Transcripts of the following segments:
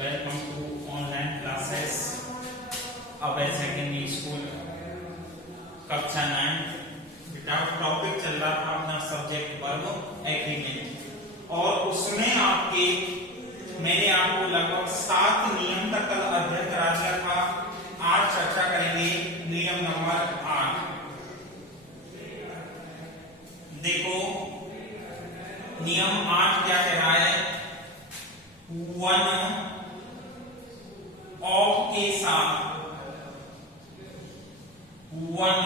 Welcome to online classes अब secondary school कक्षा 9। बेटा टॉपिक चल रहा था अपना सब्जेक्ट वर्ब एग्रीमेंट और उसमें मैंने आपको लगभग 7 नियम तक कल अध्ययन करा दिया था। आज चर्चा करेंगे नियम नंबर 8। देखो नियम 8 क्या कह रहा है। वन ऑफ के साथ वन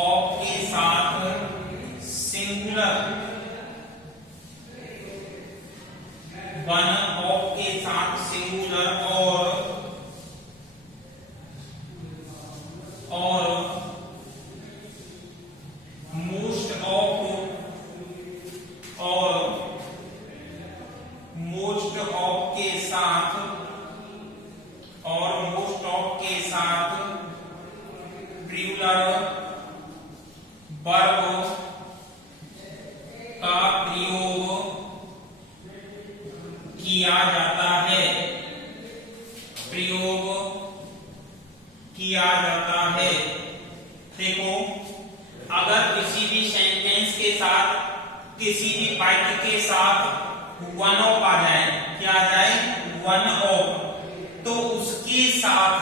ऑफ के साथ सिंगुलर वन ऑफ के साथ सिंगुलर और मोस्ट ऑफ के साथ प्लूरल वर्ब का प्रयोग किया जाता है। देखो अगर किसी भी सेंटेंस के साथ किसी भी वाक्य के साथ वन ऑफ आ जाए, क्या आ जाए वन ऑफ, तो उसके साथ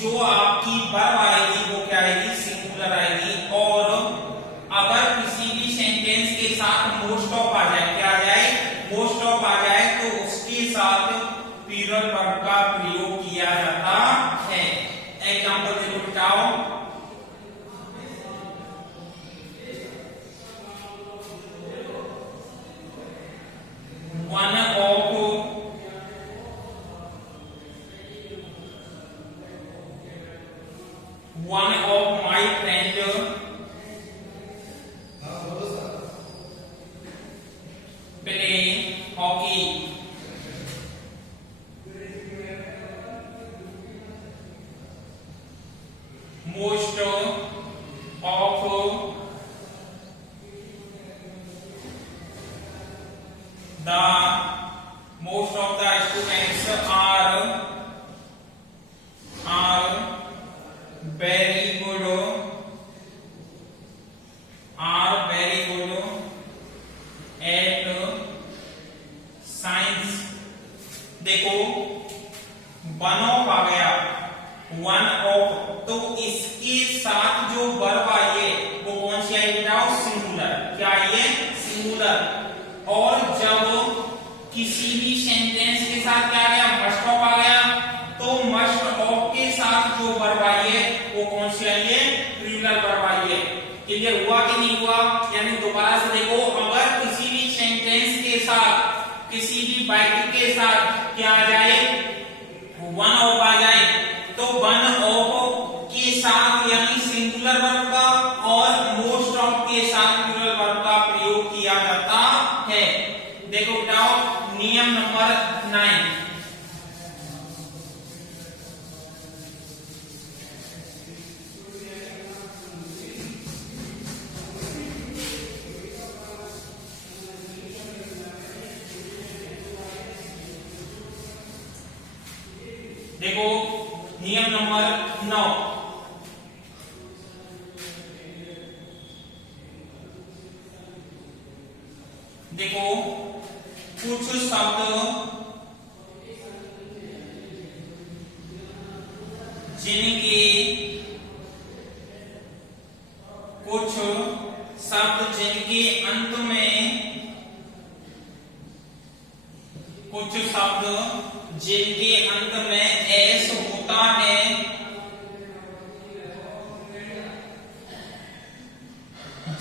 जो आपकी वर्ब आएगी वो क्या आएगी सिंगुलर आएगी। और अगर किसी भी सेंटेंस के साथ मोस्ट ऑफ आ जाए, क्या आ जाए मोस्ट ऑफ आ जाए, तो उसके साथ प्लूरल वर्ब का प्रयोग किया जाता है। एग्जांपल देखो बताओ। One of my friend play hockey. Most of the students are very good at science। देखो वन ऑफ आ गया, वन ऑफ, तो इसके साथ जो वर्ब आई है वो कौन सी आई बेटा सिंगुलर। क्या आई है सिंगुलर। और जब किसी भी सेंटेंस के साथ क्या आ गया मस्ट ऑफ आ गया, तो मस्ट ऑफ के साथ जो वर्ब आई है वो कौन सी आई है प्लूरल वर्ब आई है। क्लियर हुआ कि नहीं हुआ। यानी दोबारा से देखो, अगर किसी भी सेंटेंस के साथ किसी भी वाक्य के साथ क्या आ जाए वन ऑफ आ जाए, तो वन ऑफ के साथ यानी सिंगुलर वर्ब का और मोस्ट ऑफ के साथ प्लूरल वर्ब का प्रयोग किया जाता है। देखो बताओ नियम नंबर 9। देखो नियम नंबर 9। देखो कुछ शब्द जिनके अंत में एस होता है,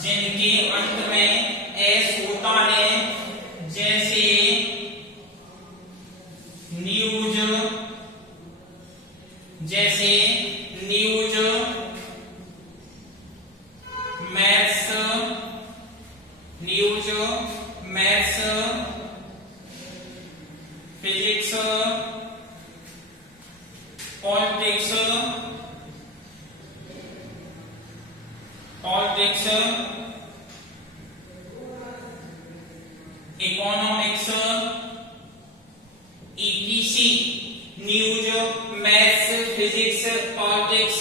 जिनके अंत में एस होता है, जैसे news, maths, physics, politics, economics, physics, politics,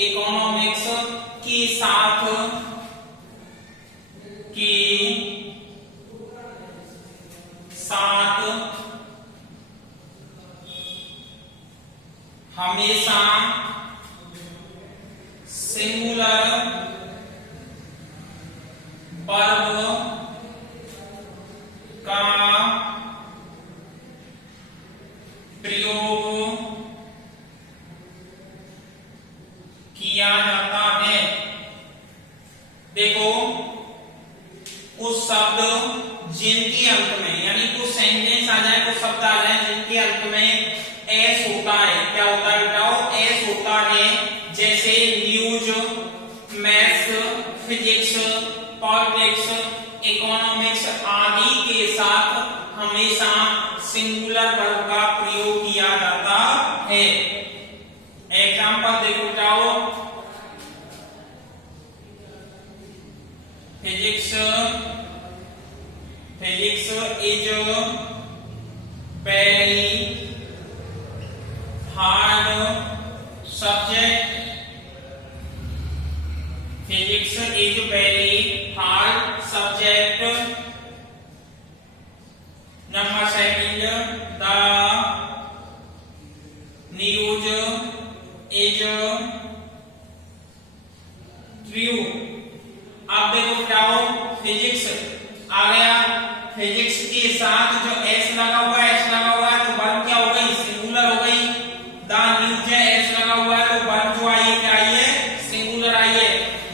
economics के साथ हमेशा सिंगुलर वर्ब का प्रयोग किया जाता है। देखो कुछ शब्द जिनके अंत में यानी कुछ सेंटेंस आ जाए, कुछ शब्द आ जाए जिनके अंत में एस होता है। क्या होता है बताओ? एस होता है। जैसे news, maths, physics, politics, economics आदि के साथ हमेशा सिंगुलर वर्ब का प्रयोग किया जाता है। एग्जांपल देखो बताओ। Physics is very hard subject. Physics is very hard subject. Number second, the news is true. अब देखो बताओ, फिजिक्स आ गया, फिजिक्स के साथ जो एस लगा हुआ है, एस लगा हुआ है तो वर्ब क्या हो गई? सिंगुलर हो गई। द न्यूज है, एस लगा हुआ है तो वर्ब जो आई है क्या आई है? सिंगुलर आई है।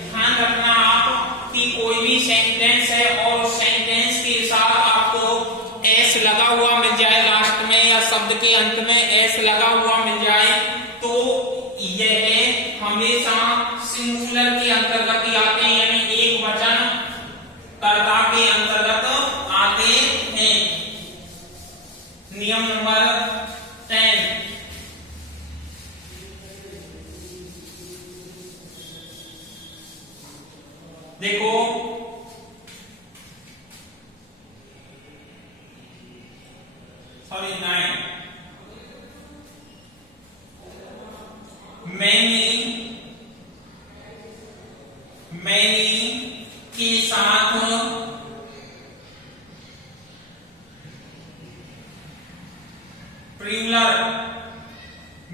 ध्यान रखना आप कि कोई भी सेंटेंस है और उस सेंटेंस के साथ आपको एस लगा हुआ मिल जाए लास्ट में, या शब्द के अंत में एस लगा हुआ मिल जाए, तो यह हमेशा सिंगुलर के अंतर्गत ही आते हैं, यानी एक वचन कर्ता के अंतर्गत आते हैं। नियम नंबर 10, देखो सॉरी 9, मैनी के साथ प्लूरल,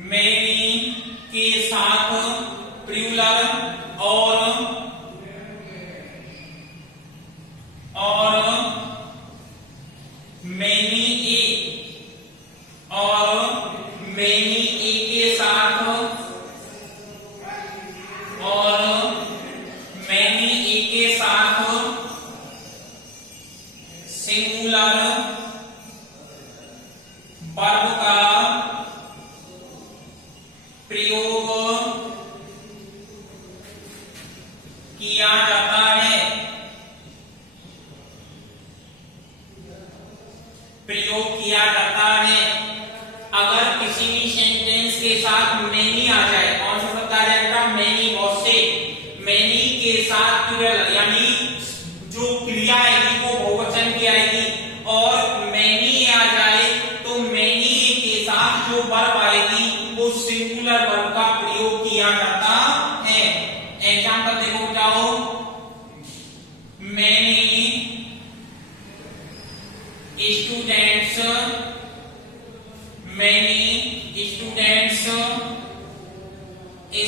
मैनी के साथ प्लूरल और मैनी ए के साथ सिंगुलर वर्ब का प्रयोग किया जाता है। अगर किसी भी सेंटेंस के साथ मैनी आ जाए, कौन सा शब्द आ जाएगा? मैनी, बहुत से। मैनी के साथ प्लूरल यानी जो क्रिया आएगी वो बहुवचन की आएगी, और मैनी आ जाए तो मैनी के साथ जो वर्ब आएगी वो सिंगुलर वर्ब का प्रयोग किया जाता है। एग्जांपल देखो बताओ। Many students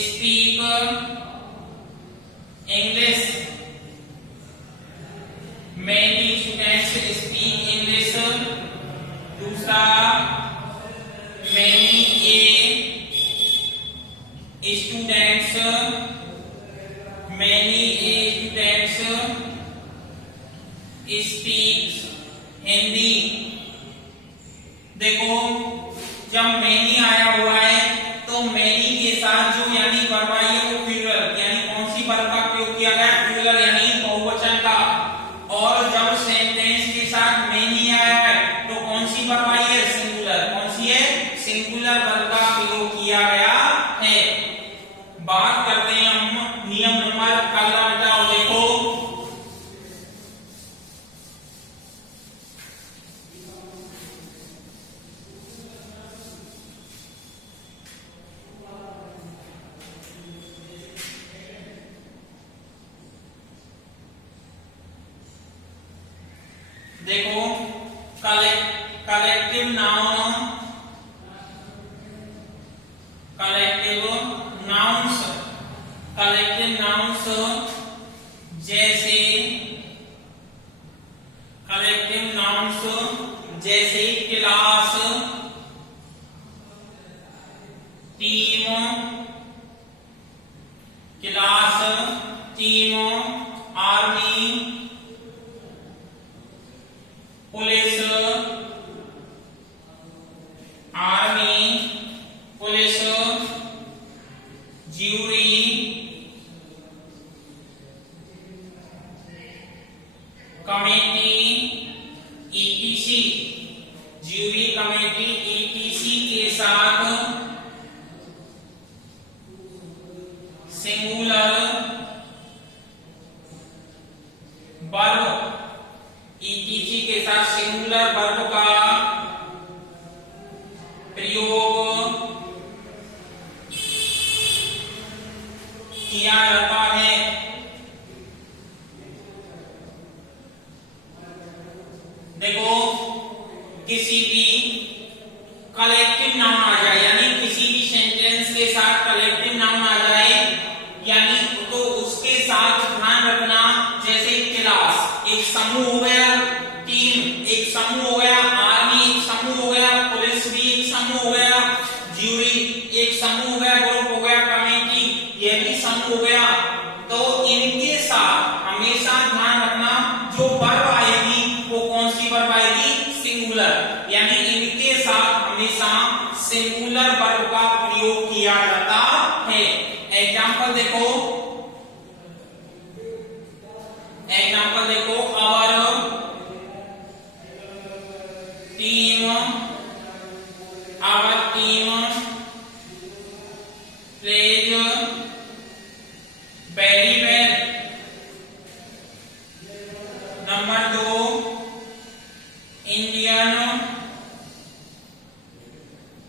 speak English. Many students speak English। दूसरा, many students speak हिंदी। देखो जब many आया हुआ है तो many के साथ जो यानी वर्ब आई है वो प्लूरल, यानी कौन सी वर्ब का प्रयोग किया गया? प्लूरल यानी बहुवचन का। और जब सेंटेंस के साथ मैनी आया है तो कौन सी वर्ब आई है? सिंगुलर। कौन सी है? सिंगुलर वर्ब का प्रयोग किया गया है। बात करते हैं हम नियम नंबर अगला बताओ। देखो देखो कलेक्टिव नाउन, कलेक्टिव नाउन्स जैसे class, team, army, police, jury, committee, etc, jury, committee, etc के साथ सिंगुलर वर्ब, ईटीसी के साथ सिंगुलर वर्ब का प्रयोग किया जाता है। देखो किसी भी कलेक्टिव नाउन आ जाए, यानी किसी भी सेंटेंस के साथ कलेक्टिव नाउन आ जाए, यानी तो उसके साथ ध्यान रखना, जैसे क्लास एक समूह हो गया, टीम एक समूह हो गया, आर्मी एक समूह हो गया, पुलिस भी एक समूह हो गया, ज्यूरी एक समूह हो गया, ग्रुप हो गया, कमेटी ये भी समूह हो गया। तो इनके साथ हमेशा ध्यान रखना जो वर्ब आएगी वो कौन सी वर्ब आएगी, सिंगुलर, यानी इनके साथ हमेशा सिंगुलर वर्ब का प्रयोग किया जाता है। एग्जाम्पल देखो, our team plays very well. Number 2, Indian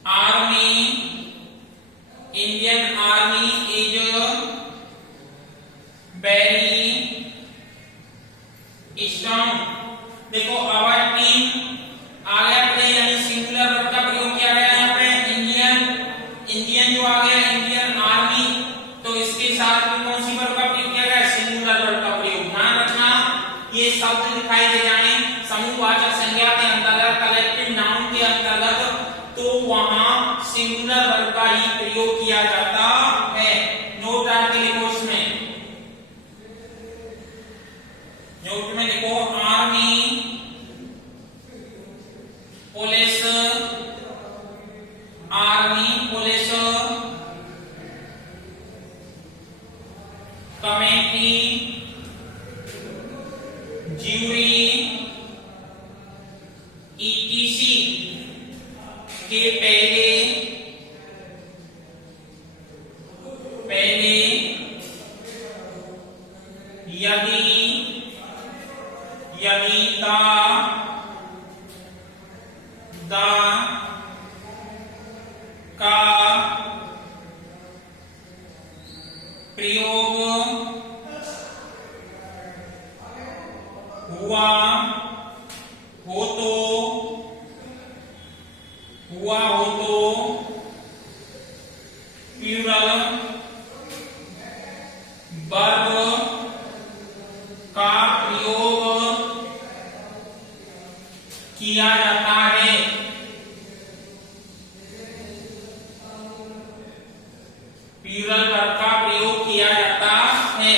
army is very strong. देखो आवर टीम आ गया प्ले, यानी सिंगुलर वर्ब का प्रयोग किया गया यहाँ पे। इंडियन जो आ गया, इंडियन आर्मी, तो इसके साथ में कौन सी वर्ब का प्रयोग किया गया, सिंगुलर वर्ब का प्रयोग। ध्यान रखना ये शब्द दिखाई दे जाए समूहवाचक संज्ञा के अंतर्गत, कलेक्टिव नाउन के अंतर्गत, तो वहां सिंगुलर वर्ब का ही प्रयोग किया जाता है। नोट डाल के लिखो, इसमें नोट में लिखो army, police, committee, jury, etc के पहले यदि दा का प्रयोग हुआ हो तो प्लूरल वर्ब का प्रयोग किया जाता है। प्लूरल वर्ब का प्रयोग किया जाता है।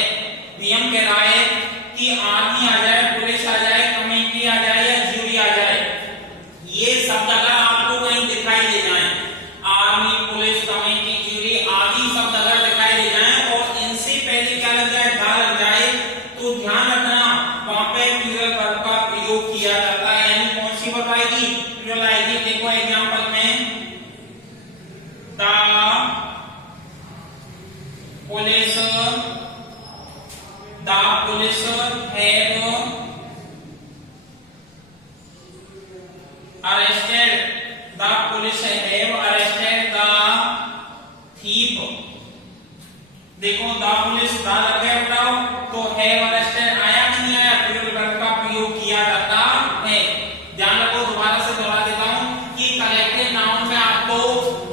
नियम कह रहा है कि आर्मी आ जाए, पुलिस आ जाए, कमेटी आ जाए या ज्यूरी आ जाए, ये शब्द अगर आपको कहीं दिखाई दे जाए, आर्मी, पुलिस, कमेटी, ज्यूरी आदि शब्द अगर दिखाई दे जाए और इनसे पहले क्या लग जाए, धा लग जाए, तो ध्यान रखना वहां पे प्लूरल वर्ब का प्रयोग किया जाता है। यानी कौन सी वर्ब आएगी, प्लूरल आएगी। देखो एग्जांपल में the police have arrested the thief। देखो द पुलिस दा लग गया, बताओ तो हैव अरेस्टेड आया कि नहीं आया, प्लूरल वर्ब का प्रयोग किया जाता है। है। ध्यान रखो, दोबारा से दोहरा देता हूं कि कलेक्टिव नाउन में आपको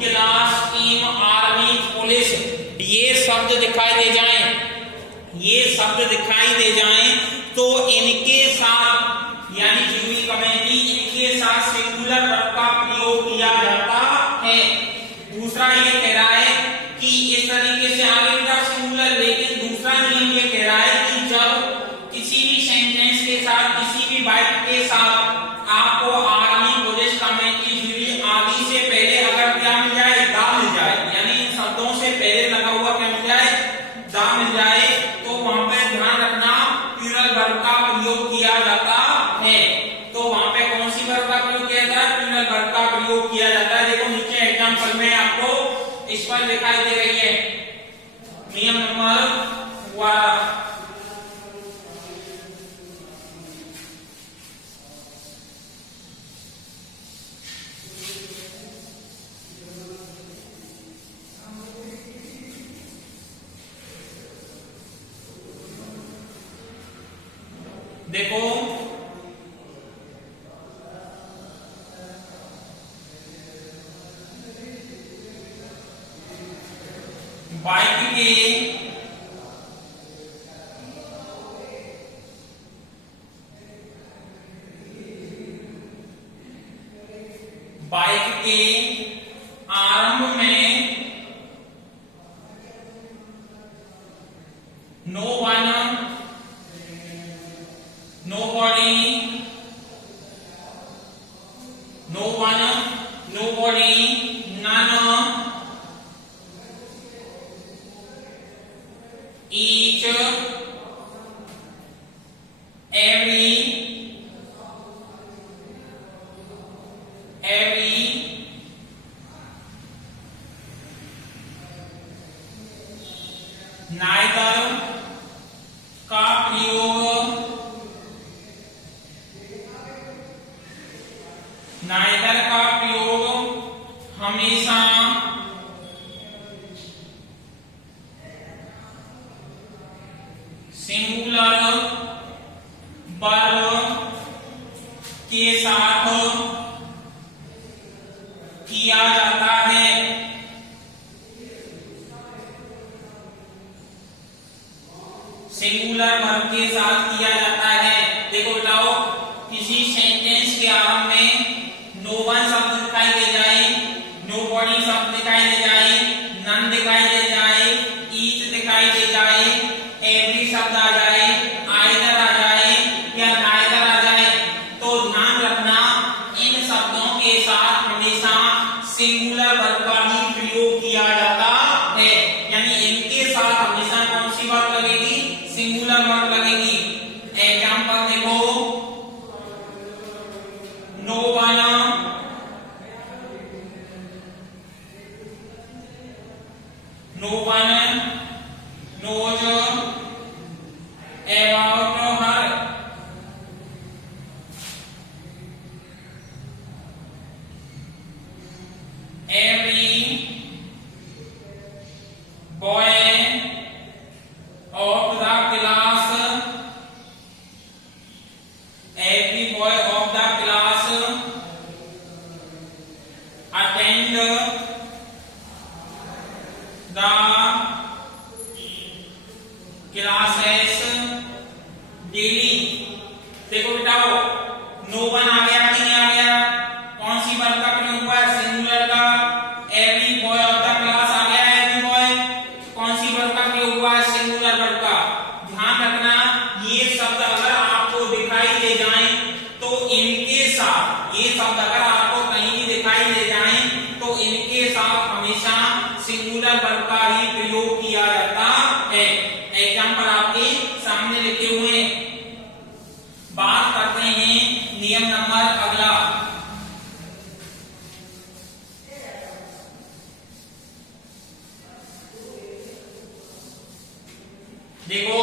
क्लास, टीम, आर्मी, पुलिस ये शब्द दिखाई दे जाएं, ये शब्द दिखाई दे जाएं तो इनके साथ यानी ज्यूरी कमेटी इनके साथ सिंगुलर वर्ब का प्रयोग किया जाता है। दूसरा ये कह रहा है कि इस तरीके से आगे का सिंगुलर, लेकिन दूसरा नियम ये कह रहा है कि जब किसी भी सेंटेंस के साथ, किसी भी वाक्य के साथ आपको आर्मी, पुलिस, कमेटी, ज्यूरी आदि से पहले अगर क्या मिल जाए, दा मिल जाए, यानी इन शब्दों से पहले लगा हुआ क्या मिल जाए, दा मिल जाए, तो वहां पे ध्यान रखना प्लूरल वर्ब का प्रयोग किया जाता है। तो वहां पे कौन सी वर्ब का प्रयोग किया जाता है, प्लूरल वर्ब का प्रयोग किया जाता है। देखो नीचे एग्जांपल में आपको इस पर दिखाई दे रही है नियम नंबर 12। देखो बाइक के आरंभ में no one, nobody, no one, nobody, none, each, every, neither का प्रयोग, नाइदर का प्रयोग हमेशा सिंगुलर वर्ब के साथ किया जाता है। सिंगुलर वर्ब के साथ किया जाता है। देखो बताओ, किसी सेंटेंस के आरंभ में नो वन शब्द दिखाई दे जाए, नो बॉडी शब्द दिखाई दे जाए, नन दिखाई दे जाए, ईच दिखाई दे जाए, एवरी शब्द आ जाए, आइदर आ जाए या नाइदर आ जाए, तो ध्यान रखना इन शब्दों के साथ हमेशा सिंगुलर वर्ब का ही प्रयोग किया जाता है। यानी इनके साथ हमेशा कौन सी वर्ब लगेगी, सिंगुलर वर्ब लगेगी। एग्जांपल देखो, no one, no one knows about her, every boy of the class, every boy of the class attend the classes daily। देखो बेटाओ, नो वन आ गया कि नहीं आ गया, कौन सी वर्ब का प्रयोग हुआ है, सिंगुलर का। Every boy of the class आ गया, एवरी बॉय कौन सी वर्ब का प्रयोग हुआ है, सिंगुलर वर्ब का। ध्यान रखना ये शब्द अगर आपको दिखाई दे जाएं तो इनके साथ, ये शब्द अगर आपको कहीं भी दिखाई दे जाएं तो इनके साथ हमेशा सिंगुलर वर्ब का ही प्रयोग किया जाता है। एग्जांपल आपके सामने लिखे हुए हैं। बात करते हैं नियम नंबर अगला। देखो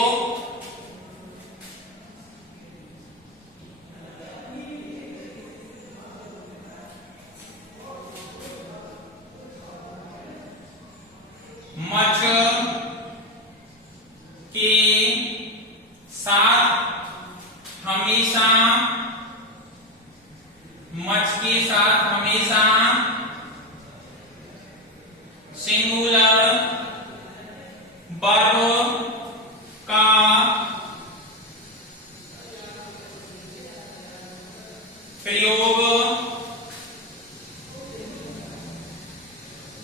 मच के साथ हमेशा मच के साथ हमेशा सिंगुलर वर्ब का प्रयोग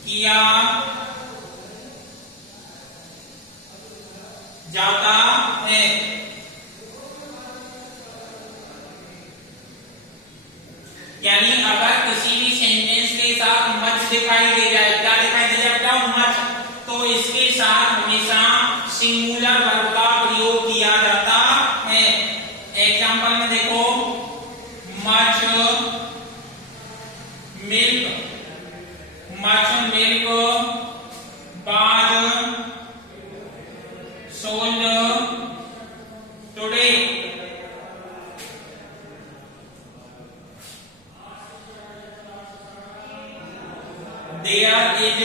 किया जाता है। यानी अगर किसी भी सेंटेंस के साथ मच दिखाई दे जाए, क्या दिखाई दे जाए बेटा? मच, तो इसके साथ हमेशा सिंगुलर वर्ब का प्रयोग किया जाता है। एग्जांपल में देखो, much milk, much milk was sold today। There is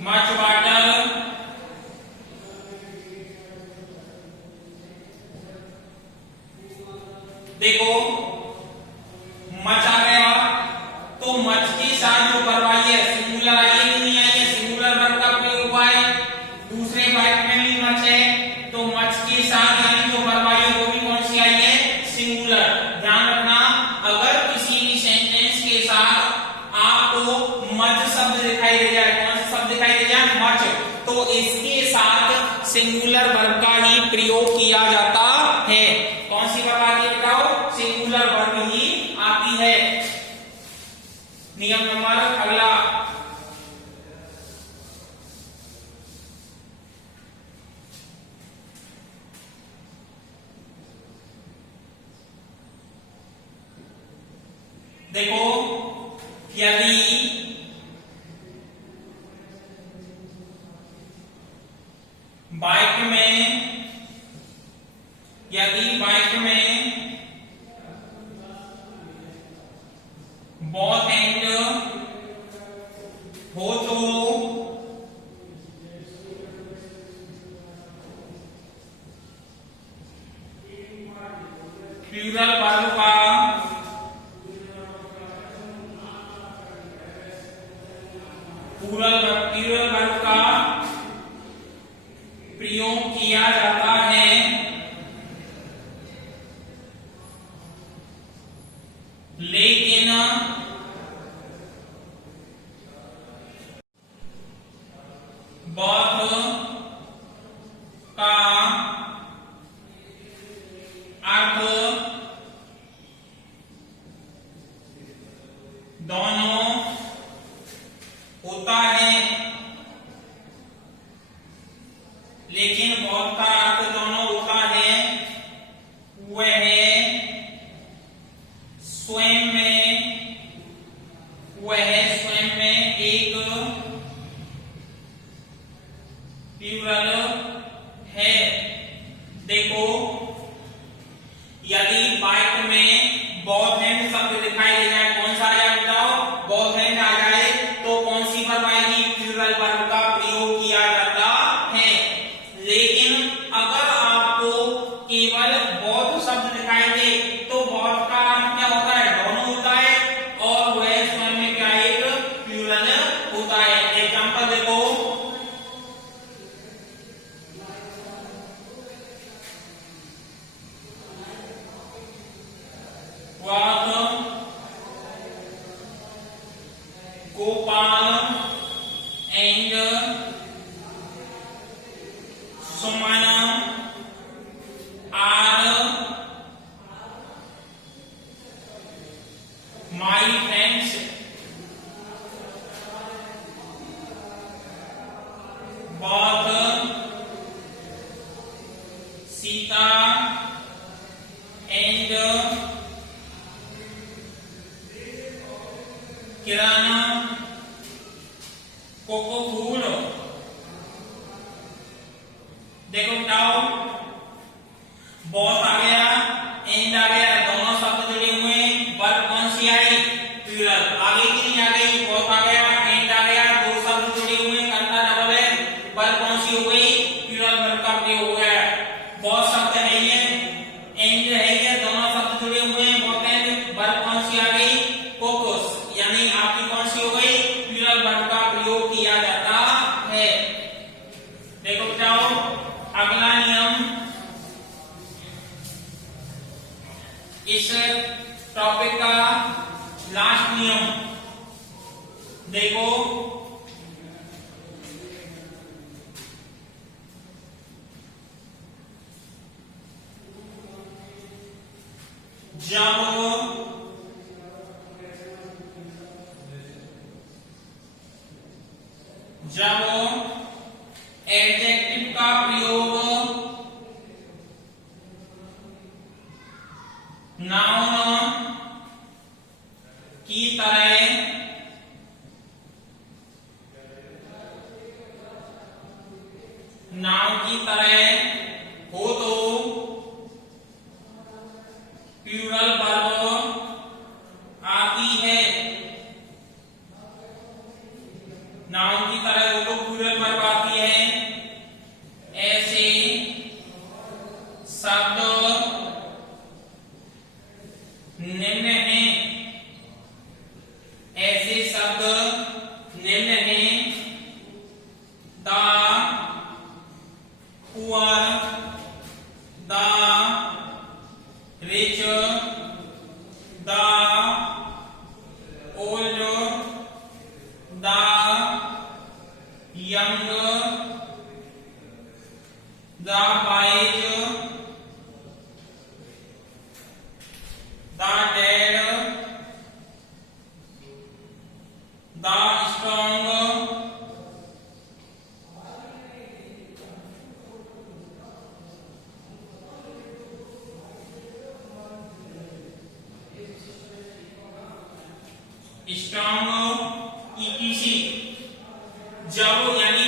much water देखो मच आ गया, तो मच के साथ जो वर्ब आई है सिंगुलर आई है कि नहीं आई है? सिंगुलर वर्ब का प्रयोग हुआ है। दूसरे वाक्य में भी मच है, तो मच के साथ यानी जो वर्ब आई है वो भी कौन सी आई है? सिंगुलर। ध्यान रखना, अगर किसी भी सेंटेंस के साथ आपको मच शब्द दिखाई दे जाए, कौन सा शब्द दिखाई दे जाए? मच, तो इसके साथ सिंगुलर वर्ब का ही प्रयोग किया जाता है। कौन सी वर्ब आती है बताओ? सिंगुलर वर्ब ही आती है। नियम नंबर अगला, देखो यदि वाक्य में both and हो तो प्लूरल वर्ब का प्लूरल वर्ब का प्रयोग किया जाता है। लेकिन both का अर्थ दोनों होता है। लेकिन both का अर्थ दोनों होता है, वह स्वयं में एक प्लूरल है। देखो यदि वाक्य में both and शब्द दिखाई दे जाए, कौन सा आ जाए बताओ? both and आ जाए, तो कौन सी वर्ब आएगी? प्लूरल वर्ब का प्रयोग किया जाता है। लेकिन अगर आपको केवल both शब्द दिखाई दे, तो both का अर्थ क्या होता है? दोनों होता है, और वह स्वयं में क्या एक प्लूरल होता है। एग्जांपल देखो, Gopal and Sumana are my friends। Both Sita and Kirana कोको फूल। देखो बताओ, बहुत आ गया, एंड आ गया, दोनों शब्द जुड़े हुए, वर्ब कौन सी आई? प्लूरल। आगे की नहीं आ गई? बहुत आ गया, एंड आ गया, दो शब्द जुड़े हुए, कर्ता डबल है, वर्ब कौन सी हो गई? प्लूरल वर्ब का प्रयोग हो गया। बहुत शब्द है ये, एंड इस टॉपिक का लास्ट नियम देखो, जब एडजेक्टिव का प्रयोग नाउन की तरह हो तो प्लूरल वर्ब आती है। नाउन की तरह हो तो प्लूरल वर्ब आती है। ऐसे शब्द निम्न हैं, ऐसे शब्द निम्न हैं। The poor, the rich, the old, the young, the wise, the dead, the strong, etc. जब यानी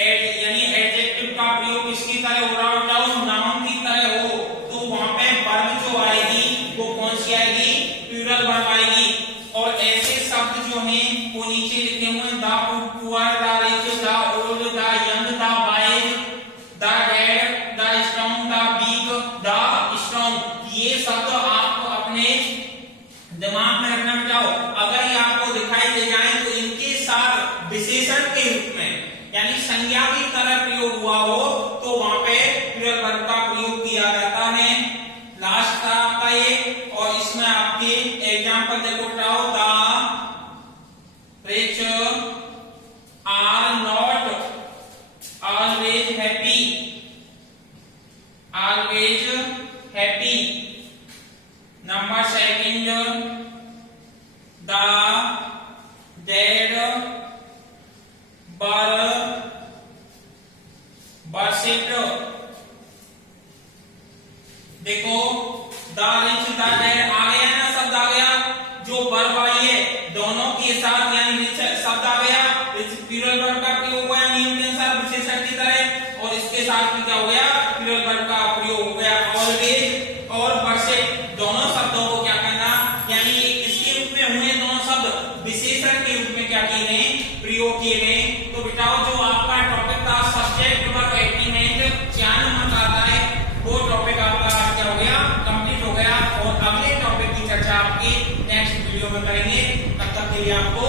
एडजेक्टिव का प्रयोग किसकी तरह हो रहा होता है, उस नाउन की तरह हो, तो वहां पे वर्ब जो आएगी वो कौन सी आएगी, प्लूरल वर्ब आएगी। और ऐसे शब्द जो हैं वो नीचे लिखे हुए हैं, the poor, the rich, the old, the young, the wise, the dead, the strong, the weak, the strong. ये शब्द आप अपने दिमाग में रखना चाहो। अगर ये आपको दिखाई दे जाए तो इनके साथ विशेषण के रूप में यानी संज्ञा की तरह प्रयोग हुआ हो तो वहां पे प्लूरल वर्ब का प्रयोग किया जाता है। लास्ट था आपका ये, और इसमें आपके एग्जांपल देखो, the rich are not always happy, always happy. Number second, the dead बर्सिट। देखो द रिच, द डेड आ गया ना, शब्द आ गया, जो वर्ब आई है दोनों के साथ यानी रिच शब्द आ गया, प्लूरल वर्ब का प्रयोग हुआ नियम के अनुसार विशेषण की तरह, और इसके साथ भी क्या हो गया, प्लूरल वर्ब का प्रयोग हो गया। ऑलवेज और बर्सिट दोनों शब्दों को क्या करना, यानी इसके रूप में हुए दोनों शब्द विशेषण के रूप में क्या किए गए, प्रयोग किए गए। तो बेटाओ जो आपका टॉपिक था सब्जेक्ट वर्ब एग्रीमेंट, क्या नंबर आता है, वो टॉपिक आपका क्या हो गया, कंप्लीट हो गया। और अगले टॉपिक की चर्चा आपकी नेक्स्ट वीडियो में करेंगे। तब तक के लिए आपको